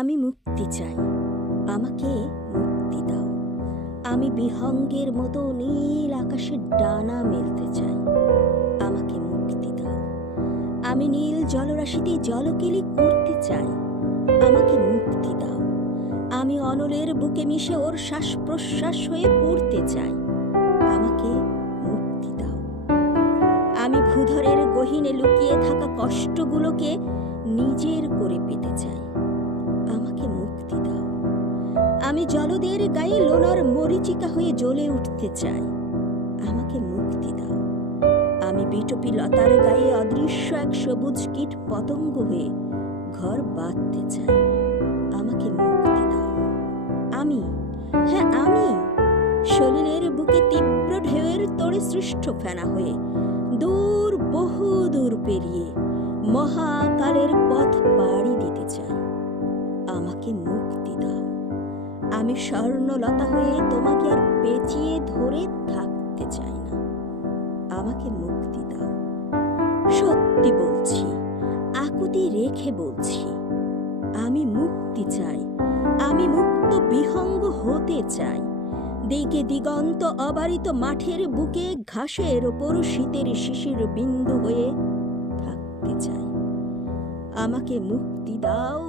আমি মুক্তি চাই, আমাকে মুক্তি দাও। আমি বিহঙ্গের মতো নীল আকাশের ডানা মেলতে চাই, আমাকে মুক্তি দাও। আমি নীল জলরাশিতে জলকেলি করতে চাই, আমাকে মুক্তি দাও। আমি অনলের বুকে মিশে ওর শ্বাস প্রশ্বাস হয়ে পড়তে চাই, আমাকে মুক্তি দাও। আমি ভূধরের গহীনে লুকিয়ে থাকা কষ্টগুলোকে নিজের করে পেতে চাই, আমাকে মুক্তি দাও। আমি জলদের গায়ে লোনার মরীচিকা হয়ে জ্বলে উঠতে চাই, আমাকে মুক্তি দাও। আমি বিটপি লতার গায়ে অদৃশ্য এক সবুজ কীট পতঙ্গ হয়ে ঘর বাঁধতে চাই, আমাকে মুক্তি দাও। আমি, হ্যাঁ আমি, সলিলের বুকে তীব্র ঢেউয়ের তোড়ে সৃষ্ট ফেনা হয়ে দূর বহু দূর পেরিয়ে মহাকালের পথ পাড়ি দিতে চাই, আমাকে মুক্তি দাও। আমি স্বর্ণলতা হয়ে তোমাকে আর পেঁচিয়ে ধরে থাকতে চাই না, আমাকে মুক্তি দাও। সত্যি বলছি, আকুতি রেখে বলছি, আমি মুক্তি চাই। আমি মুক্ত বিহঙ্গ হতে চাই, দিকে দিগন্ত অবারিত মাঠের বুকে ঘাসের ওপর শীতের শিশির বিন্দু হয়ে থাকতে চাই, আমাকে মুক্তি দাও।